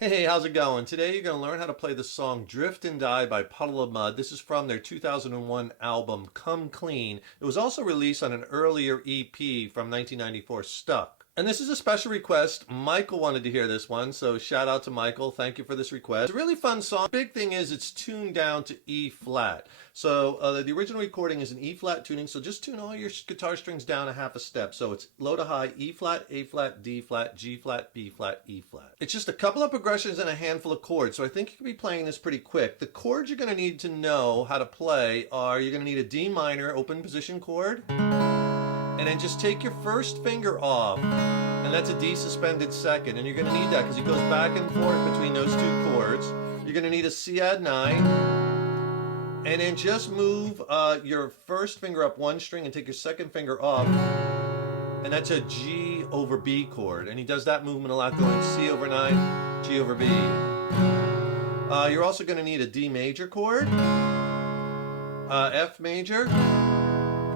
Hey, how's it going? Today you're going to learn how to play the song Drift and Die by Puddle of Mud. This is from their 2001 album Come Clean. It was also released on an earlier EP from 1994, Stuck. And this is a special request. Michael wanted to hear this one, so shout out to Michael. Thank you for this request. It's a really fun song. The big thing is it's tuned down to E flat. So the original recording is an E flat tuning, so just tune all your guitar strings down a half a step. So it's low to high, E flat, A flat, D flat, G flat, B flat, E flat. It's just a couple of progressions and a handful of chords, so I think you can be playing this pretty quick. The chords you're going to need to know how to play are, you're going to need a D minor open position chord, and then just take your first finger off, and that's a D suspended second, and you're going to need that because it goes back and forth between those two chords. You're going to need a C add 9, and then just move your first finger up one string and take your second finger off, and that's a G over B chord, and he does that movement a lot, going C over 9, G over B. You're also going to need a D major chord, F major,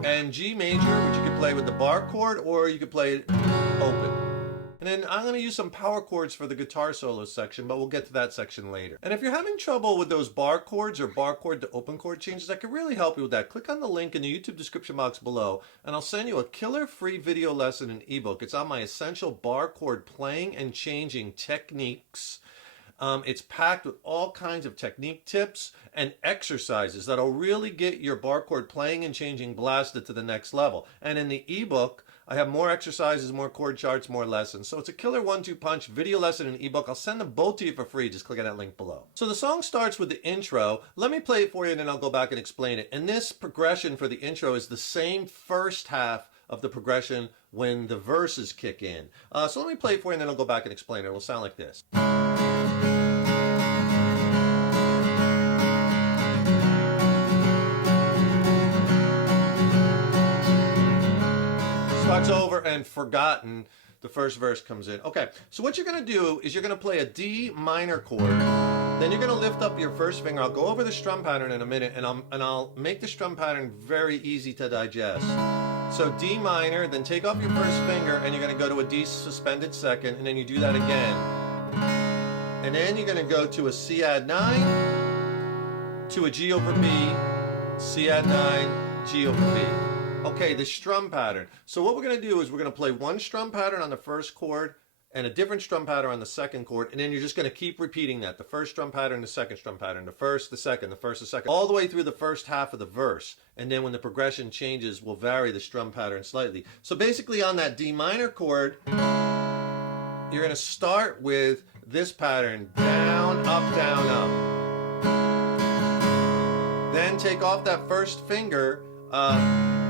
and G major, which you could play with the bar chord, or you could play it open. And then I'm going to use some power chords for the guitar solo section, but we'll get to that section later. And if you're having trouble with those bar chords or bar chord to open chord changes, I can really help you with that. Click on the link in the YouTube description box below, and I'll send you a killer free video lesson and ebook. It's on my essential bar chord playing and changing techniques. It's packed with all kinds of technique tips and exercises that'll really get your bar chord playing and changing blasted to the next level. And in the ebook, I have more exercises, more chord charts, more lessons. So it's a killer 1-2 punch video lesson and ebook. I'll send them both to you for free. Just click on that link below. So the song starts with the intro. Let me play it for you and then I'll go back and explain it. And this progression for the intro is the same first half of the progression when the verses kick in. So let me play it for you and then I'll go back and explain it. It will sound like this. Starts over and forgotten, the first verse comes in. Okay, so what you're going to do is you're going to play a D minor chord, then you're going to lift up your first finger. I'll go over the strum pattern in a minute, and I'll make the strum pattern very easy to digest. So D minor, then take off your first finger, and you're going to go to a D suspended second, and then you do that again. And then you're going to go to a C add 9, to a G over B, C add 9, G over B. Okay, the strum pattern. So what we're going to do is we're going to play one strum pattern on the first chord and a different strum pattern on the second chord, and then you're just going to keep repeating that. The first strum pattern, the second strum pattern, the first, the second, the first, the second, all the way through the first half of the verse. And then when the progression changes, we'll vary the strum pattern slightly. So basically on that D minor chord, you're going to start with this pattern, down, up, down, up. Then take off that first finger,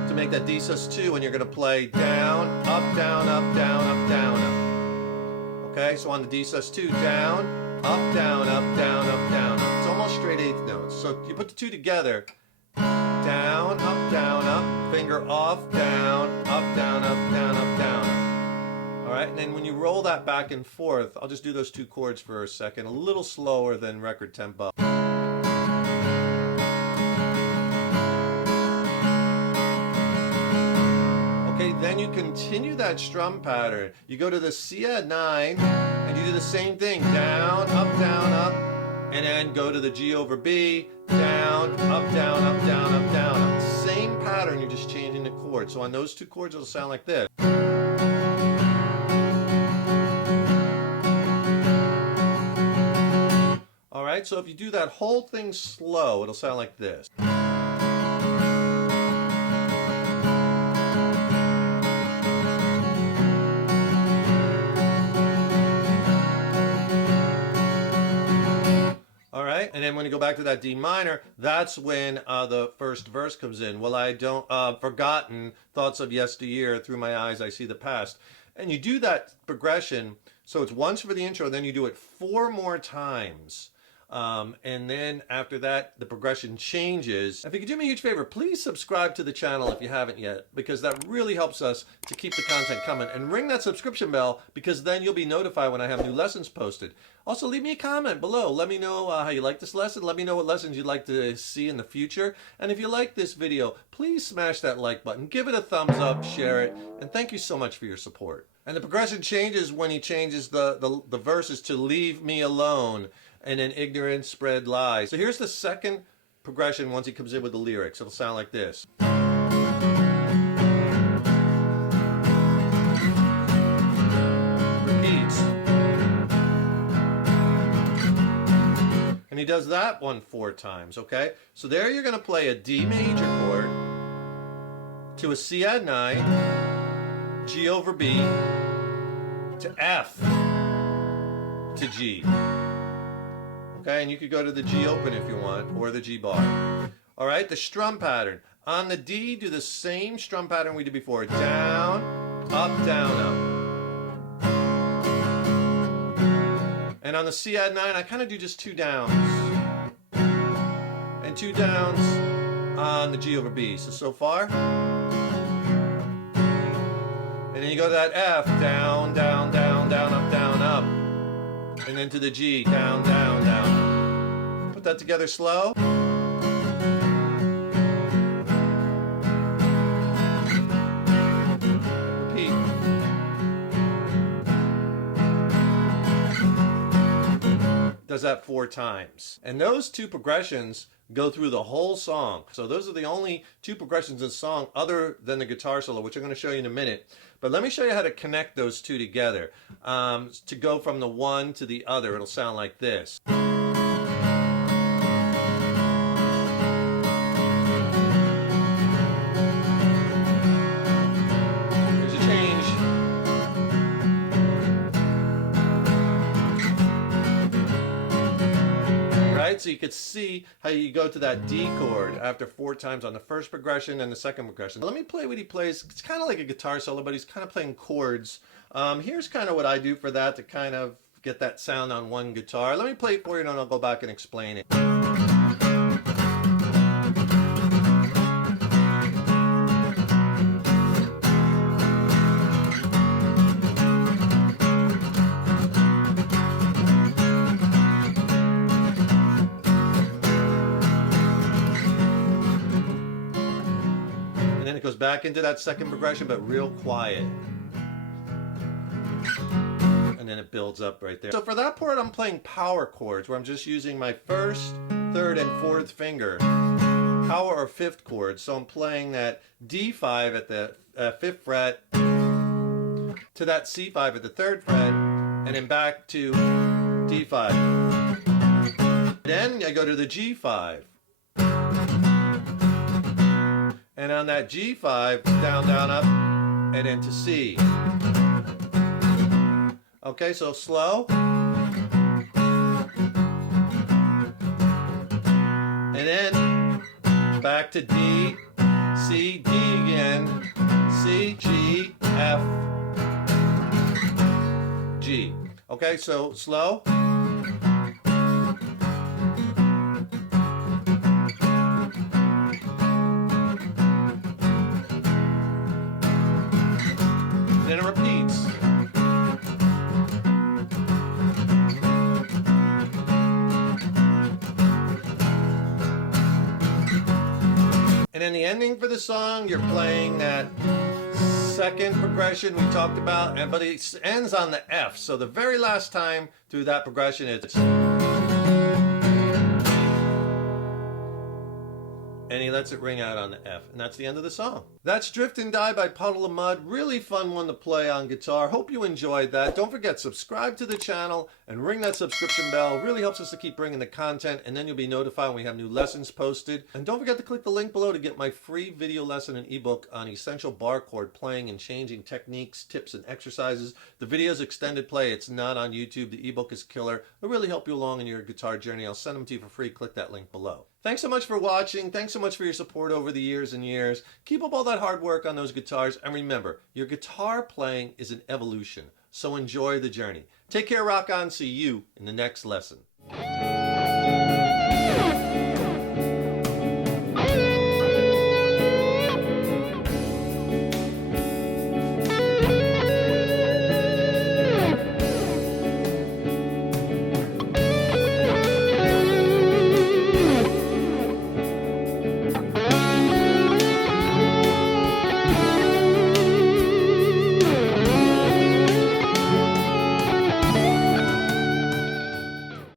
to make that D sus2, and you're going to play down, up, down, up, down, up, down, up. Okay, so on the D sus2, down, up, down, up, down, up, down, up. It's almost straight eighth notes. So you put the two together, down, up, finger off, down, up, down, up, down, up, down, up. All right, and then when you roll that back and forth, I'll just do those two chords for a second, a little slower than record tempo. Then you continue that strum pattern. You go to the C add 9 and you do the same thing. Down, up, and then go to the G over B. Down, up, down, up, down, up, down, up. Same pattern, you're just changing the chord. So on those two chords, it'll sound like this. All right, so if you do that whole thing slow, it'll sound like this. And then when you go back to that D minor, that's when the first verse comes in. Well, I don't, forgotten thoughts of yesteryear, through my eyes I see the past. And you do that progression, so it's once for the intro, then you do it 4 more times. And then after that, the progression changes. If you could do me a huge favor, please subscribe to the channel if you haven't yet, because that really helps us to keep the content coming. And ring that subscription bell, because then you'll be notified when I have new lessons posted. Also, leave me a comment below. Let me know how you like this lesson. Let me know what lessons you'd like to see in the future. And if you like this video, please smash that like button. Give it a thumbs up, share it, and thank you so much for your support. And the progression changes when he changes the verses to leave me alone and then ignorance spread lies. So here's the second progression once he comes in with the lyrics. It'll sound like this. Repeats. And he does that one 4 times, okay? So there you're going to play a D major chord to a C add 9, G over B, to F, to G. Okay, and you could go to the G open if you want, or the G bar. All right, the strum pattern. On the D, do the same strum pattern we did before. Down, up, down, up. And on the C add 9, I kind of do just 2 downs. And 2 downs on the G over B. So far. And then you go to that F, down, down, down, down, up, down, up. And then to the G, down, down, down. Put that together slow. Repeat. Does that 4 times. And those 2 progressions go through the whole song. So those are the only 2 progressions in the song other than the guitar solo, which I'm going to show you in a minute. But let me show you how to connect those 2 together. To go from the one to the other, it'll sound like this. Here's a change. Right? So you could see how you go to that D chord after 4 times on the first progression and the second progression. Let me play what he plays. It's kind of like a guitar solo, but he's kind of playing chords. Here's kind of what I do for that to kind of get that sound on one guitar. Let me play it for you and then I'll go back and explain it. And then it goes back into that second progression, but real quiet. And then it builds up right there. So for that part, I'm playing power chords, where I'm just using my 1st, 3rd, and 4th finger. Power or 5th chords. So I'm playing that D5 at the 5th fret, to that C5 at the 3rd fret, and then back to D5. Then I go to the G5. And on that G5, down, down, up, and then to C. Okay, so slow. And then back to D, C, D again, C, G, F, G. Okay, so slow. Then it repeats. And then the ending for the song, you're playing that second progression we talked about, but it ends on the F. So the very last time through that progression, it's... And he lets it ring out on the F. And that's the end of the song. That's Drift and Die by Puddle of Mud. Really fun one to play on guitar. Hope you enjoyed that. Don't forget, subscribe to the channel and ring that subscription bell. It really helps us to keep bringing the content, and then you'll be notified when we have new lessons posted. And don't forget to click the link below to get my free video lesson and ebook on essential bar chord playing and changing techniques, tips, and exercises. The video is extended play. It's not on YouTube. The ebook is killer. It'll really help you along in your guitar journey. I'll send them to you for free. Click that link below. Thanks so much for watching. Thanks so much for your support over the years and years. Keep up all that hard work on those guitars. And remember, your guitar playing is an evolution. So enjoy the journey. Take care, rock on. See you in the next lesson.